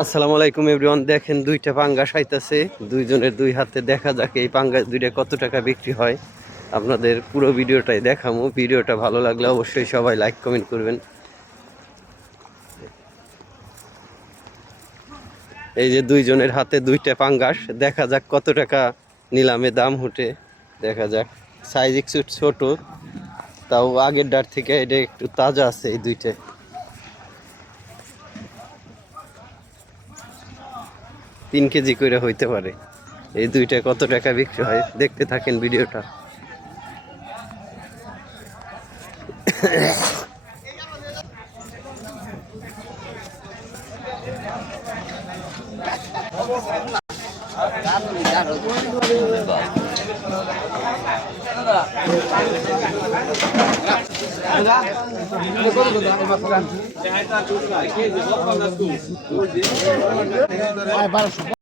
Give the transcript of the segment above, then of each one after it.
আসসালামু আলাইকুম এভরিওয়ান। দেখেন দুইটা পাঙ্গাস আইতাছে। দুইজনের দুই হাতে দেখা যাক এই পাঙ্গাস দুইটা কত টাকা বিক্রি হয়। আপনাদের পুরো ভিডিওটাই দেখামো। ভিডিওটা ভালো লাগলে অবশ্যই সবাই লাইক কমেন্ট করবেন। এই যে দুইজনের হাতে দুইটা পাঙ্গাস। দেখা যাক কত টাকা নিলামে দাম উঠে। দেখা যাক। সাইজ একটু ছোট। তাও আগের ডার থেকে এটা একটু তাজা আছে এই দুইটা। তিন কেজি করে হইতে পারে। এই দুইটা কত টাকা বিক্রি হয়? দেখতে থাকেন ভিডিওটা। Vai, vai,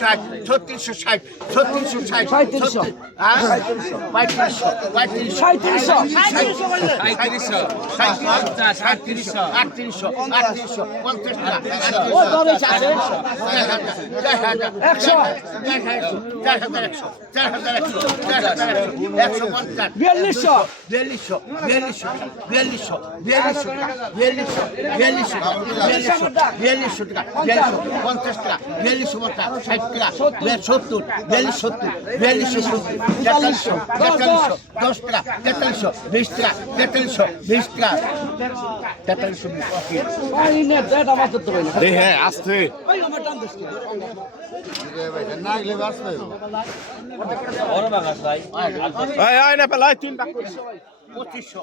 ষাট ছত্রিশশো ষাট ছত্রিশশো পঁয়ত্রিশশো। পঁয়ত্রিশশো। সাঁত্রিশশো সাঁত্রিশশো আটত্রিশশো আটত্রিশশো পঞ্চাশ টাকা একশো। চার হাজার একশো। চার হাজার একশো চার হাজার একশো একশো পঞ্চাশ বিয়াল্লিশশো। বিয়াল্লিশশো বিয়াল্লিশশো বিয়াল্লিশশো বিয়াল্লিশশো বিয়াল্লিশশো বিয়াল্লিশশো বিয়াল্লিশশো টাকা বিয়াল্লিশশো পঞ্চাশ টাকা বিয়াল্লিশশো পঞ্চাশ ষাট টাকা সত্তর বিয়াল্লিশ সত্তর বিয়াল্লিশশো সত্তর তেতাল্লিশশো তেতাল্লিশশো দশ টাকা তেতাল্লিশশো বিশ টাকা তেতাল্লিশশো টাকা হ্যাঁ না পেলাই তিন পঁচিশশো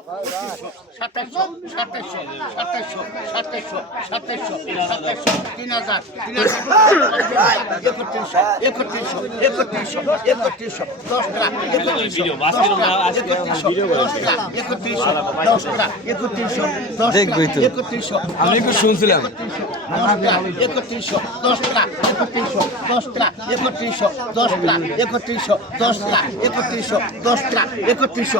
পঁচিশশো আমি একটু শুনছিলাম। একত্রিশশো দশ লাখ একত্রিশশো দশ লাখ একত্রিশশো দশ লাখ একত্রিশশো দশ লাখ একত্রিশশো